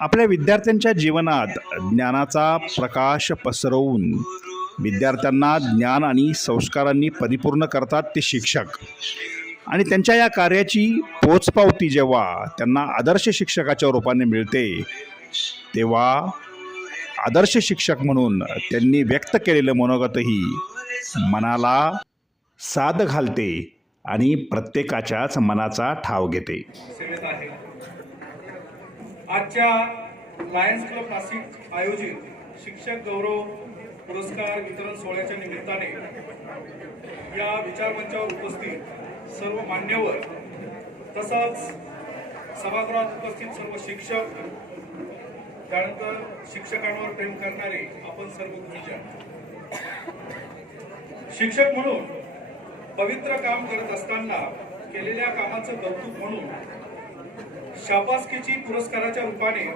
आपल्या विद्यार्थ्यांच्या जीवनात ज्ञानाचा प्रकाश पसरवून विद्यार्थ्यांना ज्ञान आणि संस्कारांनी परिपूर्ण करतात ते शिक्षक. आणि त्यांच्या या कार्याची पोचपावती जेव्हा त्यांना आदर्श शिक्षकाच्या रूपाने मिळते तेव्हा आदर्श शिक्षक म्हणून त्यांनी व्यक्त केलेलं मनोगतही मनाला साद घालते आणि प्रत्येकाच्याच मनाचा ठाव घेते. आजच्या लायन्स क्लब नाशिक आयोजित शिक्षक गौरव पुरस्कार वितरण सोहळ्याच्या निमित्ताने या विचारमंचावर उपस्थित सर्व मान्यवर तसंच सभागृहात उपस्थित सर्व शिक्षक त्यानंतर शिक्षकांवर प्रेम करणारे आपण सर्व गुरुजन. शिक्षक म्हणून पवित्र काम करत असताना केलेल्या कामाचं कौतुक म्हणून शाबासकीची पुरस्काराच्या रूपाने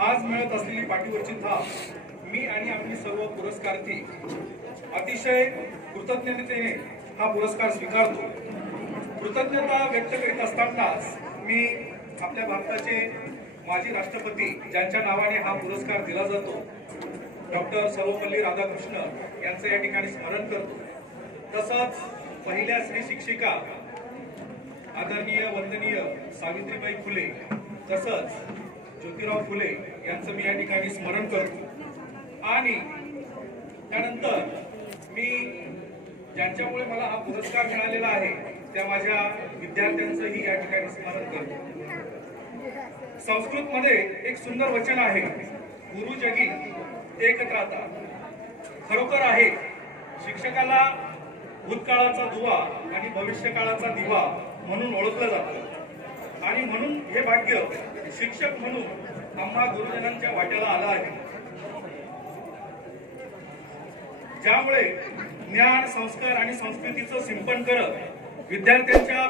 आज मिळत असलेली पाठीवरची थाप मी आणि आम्ही सर्व पुरस्कार्थी अतिशय कृतज्ञतेने हा पुरस्कार स्वीकारतो. कृतज्ञता व्यक्त करीत असतानाच मी आपल्या भारताचे माजी राष्ट्रपती ज्यांच्या नावाने हा पुरस्कार दिला जातो डॉक्टर सर्वपल्ली राधाकृष्ण यांचं या ठिकाणी स्मरण करतो. तसंच पहिल्या स्त्री शिक्षिका आदरणीय वंदनीय सावित्रीबाई फुले तसंच ज्योतिराव फुले यांचं मी या ठिकाणी स्मरण करतो. आणि त्यानंतर मी ज्यांच्यामुळे मला हा पुरस्कार मिळालेला आहे त्या माझ्या विद्यार्थ्यांचंही या ठिकाणी स्मरण करतो. संस्कृत मध्ये एक सुंदर वचन आहे गुरु जगी एकत्राता खरोखर आहे शिक्षकाला भूतकाळाचा दुवा आणि भविष्यकाळाचा दिवा म्हणून ओळखलं जातं. आणि म्हणून हे भाग्य शिक्षक म्हणून आम्हा गुरुजनांच्या वाट्याला आलं आहे. ज्यामुळे ज्ञान संस्कार आणि संस्कृतीचं सिंपन करत विद्यार्थ्यांच्या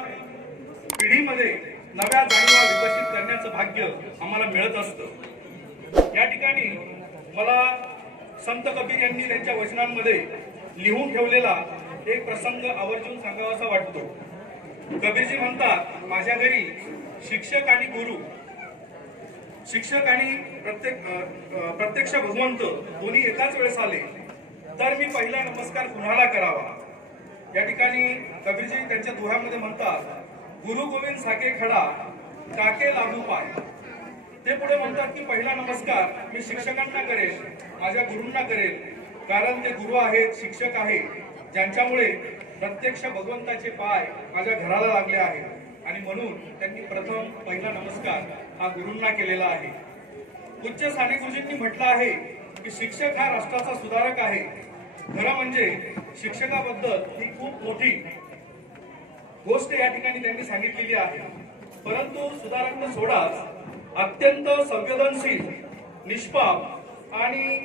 पिढीमध्ये नव्या जाणीवा विकसित करण्याचं भाग्य आम्हाला मिळत असतं. या ठिकाणी मला संत कबीर यांनी त्यांच्या वचनांमध्ये लिहून ठेवलेला एक प्रसंग आवर्जून सांगावासा वाटतो. कबीरजी म्हणतात माझ्या घरी शिक्षक आणि गुरु शिक्षक आणि प्रत्येक प्रत्यक्ष भगवंत दोन्ही एकाच वेळेस आले तर मी पहिला नमस्कार कुणाला करावा? या ठिकाणी कबीरजी त्यांच्या दोह्यामध्ये म्हणतात गुरु गोविंद साके खडा काके लागू पाय. ते पुढे म्हणतात की पहिला नमस्कार मी शिक्षकांना करेल माझ्या गुरूंना करेल कारण ते गुरु आहेत शिक्षक आहेत ज्यांच्यामुळे प्रत्यक्ष भगवंताचे पाय माझ्या घराला लागले आहेत. आणि म्हणून त्यांनी प्रथम पहिला नमस्कार हा गुरूंना केलेला आहे. उच्च साने गुरुजींनी म्हटलं आहे की शिक्षक हा राष्ट्राचा सुधारक आहे. खरं म्हणजे शिक्षकाबद्दल ही खूप मोठी गोष्ट या ठिकाणी त्यांनी सांगितलेली आहे. परंतु सुधारक न सोडाच अत्यंत संवेदनशील निष्पाप आणि